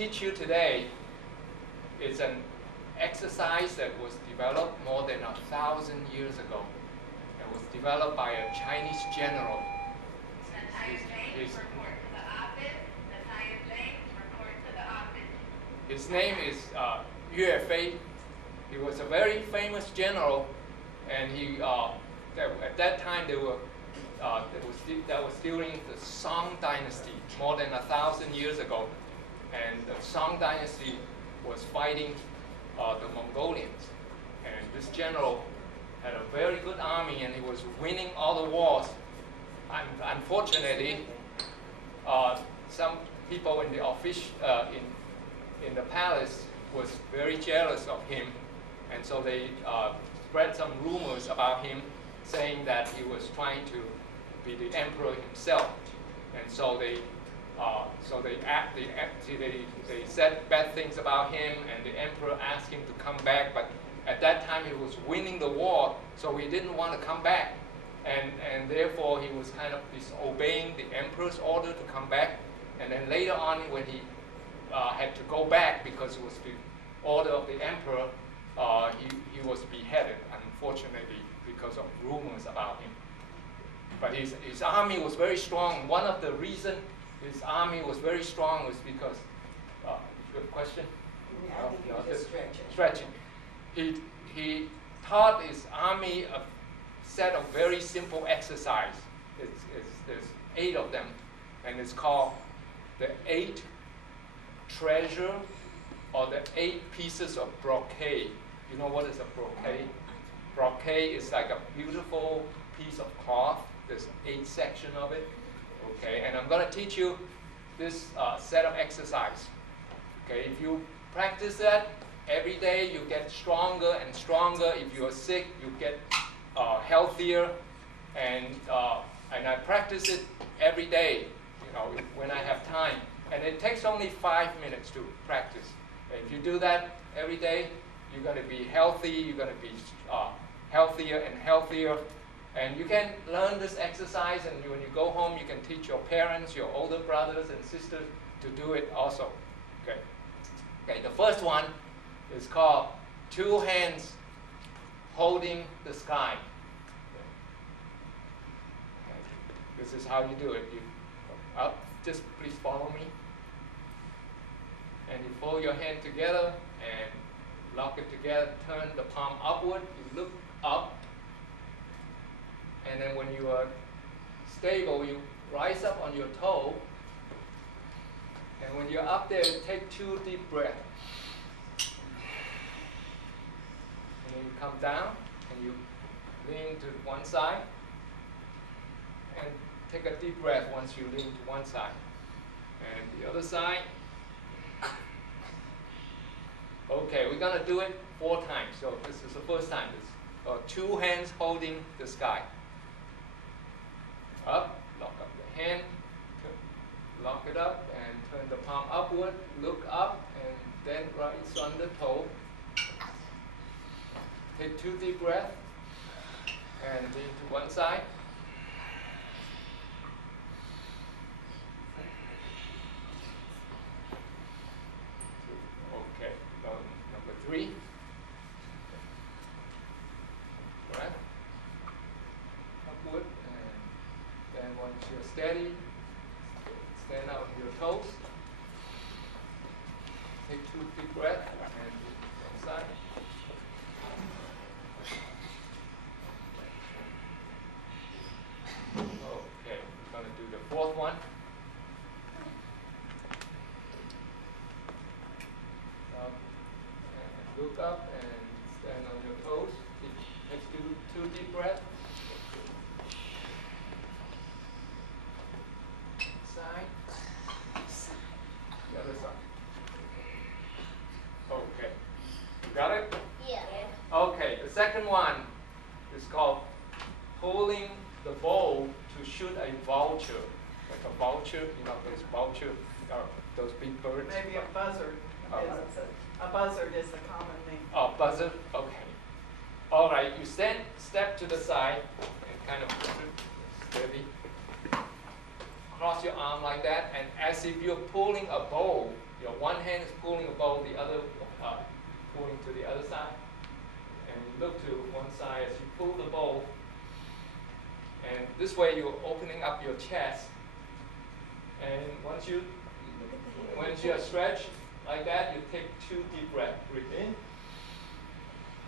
teach you today is an exercise that was developed more than 1,000 years ago. It was developed by a Chinese general. His name is Yue Fei. He was a very famous general, and at that time that was during the Song dynasty, more than 1,000 years ago, and the Song dynasty was fighting the Mongolians, and this general had a very good army, and he was winning all the wars. Unfortunately, some people in the office in the palace was very jealous of him, and so they spread some rumors about him, saying that he was trying to be the emperor himself, and so they said bad things about him, and the emperor asked him to come back, but at that time he was winning the war, so he didn't want to come back, and therefore he was kind of disobeying the emperor's order to come back, and then later on when he had to go back because it was the order of the emperor, he was beheaded, unfortunately, because of rumors about him. But his army was very strong. One of the reasons his army was very strong was because, good question? Yeah, I think you were just stretching. He taught his army a set of very simple exercise. There's 8 of them, and it's called the 8 treasure, or the 8 pieces of brocade. You know what is a brocade? Brocade is like a beautiful piece of cloth. There's 8 sections of it. Okay, and I'm going to teach you this set of exercise. Okay, if you practice that every day, you get stronger and stronger. If you are sick, you get healthier. And I practice it every day, when I have time. And it takes only 5 minutes to practice. And if you do that every day, you're going to be healthy. You're going to be healthier and healthier. And you can learn this exercise, and when you go home, you can teach your parents, your older brothers and sisters to do it also. Okay, the first one is called 2 hands holding the sky. Okay. This is how you do it. You up, just please follow me. And you fold your hand together and lock it together, turn the palm upward, you look up. And then when you are stable, you rise up on your toe. And when you're up there, take 2 deep breaths. And then you come down and you lean to one side. And take a deep breath once you lean to one side. And the other side. Okay, we're going to do it 4 times. So this is the first time. It's 2 hands holding the sky. Up, lock up the hand, lock it up, and turn the palm upward, look up, and then rise on the toe. Take 2 deep breaths, and lean to one side. Okay, number 3. Breath, upward. And once you're steady, stand out on your toes. Take 2 deep breaths and one side. Okay, we're going to do the 4th one. Up and look up and stand on your toes. Let's do 2 deep breaths. The other side. Okay. You got it? Yeah. Okay, the second one is called pulling the bow to shoot a vulture. Like a vulture, those vulture, those big birds. Maybe a buzzard. A buzzard is the common name. Oh, buzzard? Okay. All right, you step to the side and kind of steady. cross your arm like that, and as if you're pulling a bow. Your one hand is pulling a bow, the other pulling to the other side. And you look to one side as you pull the bow. And this way you're opening up your chest. And once you are stretched like that, you take 2 deep breaths. Breathe in,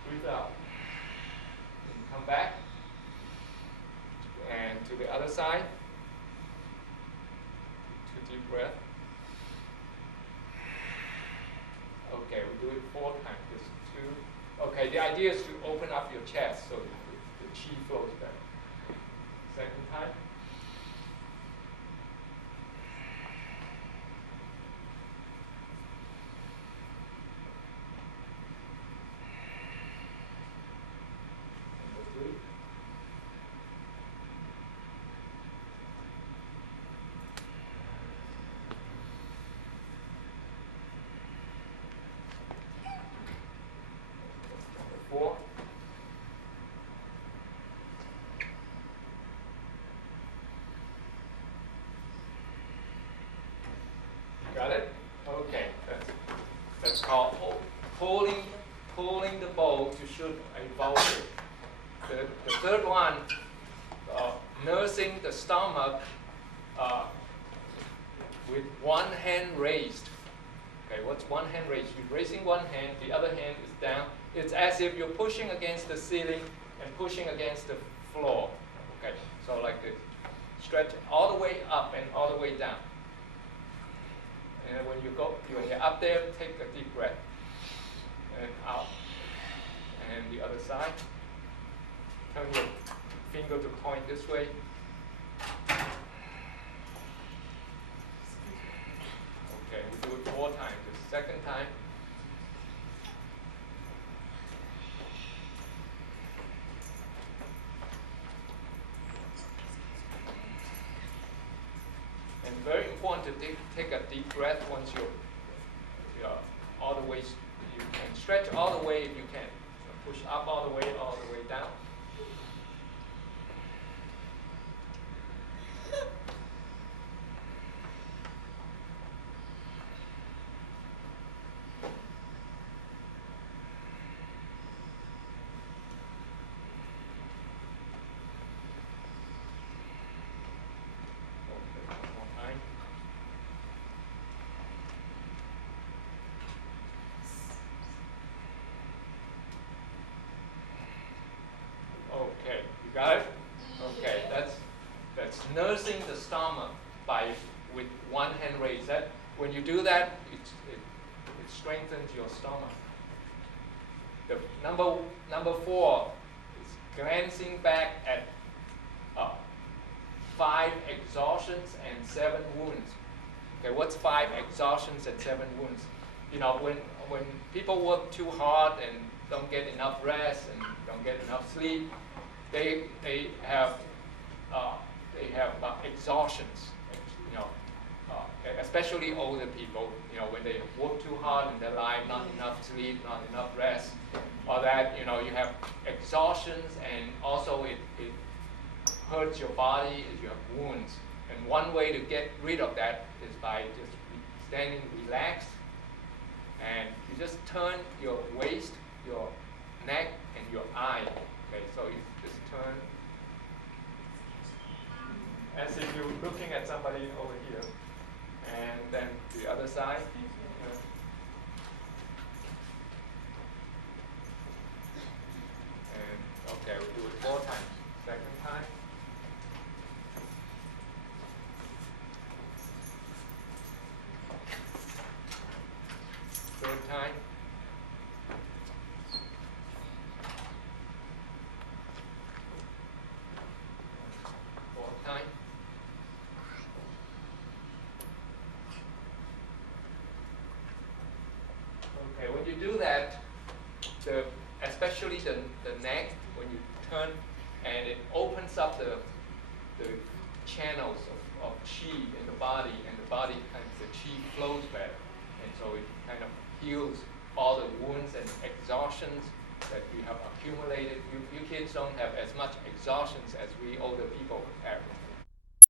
breathe out. And come back. And to the other side. 2 deep breaths. Okay, we do it 4 times. Just 2. Okay, the idea is to open up your chest so the chi flows better. Second time. Number 3. Number 4. Got it? Okay, that's called pulling the bow to shoot a vulture. The third one, nursing the stomach with one hand raised. Okay, what's one hand raised? You're raising one hand, the other hand is down. It's as if you're pushing against the ceiling and pushing against the floor. Okay, so like this. Stretch all the way up and all the way down. And when you're up there, take a deep breath. And out. And the other side. Turn your finger to point this way. Okay, we do it 4 times. The second time. And very important to take a deep breath once you're all the way. You can stretch all the way if you can. So push up all the way down. Okay, you got it? Okay, that's nursing the stomach with one hand raised. That when you do that, it strengthens your stomach. The number 4 is glancing back at 5 exhaustions and 7 wounds. Okay, what's 5 exhaustions and 7 wounds? You know, when people work too hard and don't get enough rest and don't get enough sleep, they have exhaustions. You know, especially older people. You know, when they work too hard in their life, not enough sleep, not enough rest, or that you have exhaustions, and also it hurts your body if you have wounds. And one way to get rid of that is by just standing relaxed, and you just turn your waist, your neck, and your eye. Okay, so you just turn as if you're looking at somebody over here, and then the other side. And okay, we'll do it 4 times. Second time. Third time. Fourth time. Okay, when you do that, especially the neck, when you turn, and it opens up the channels of qi in the body, and the body the qi flows better, and so it kind of heals all the wounds and exhaustions that we have accumulated. You kids don't have as much exhaustions as we older people have.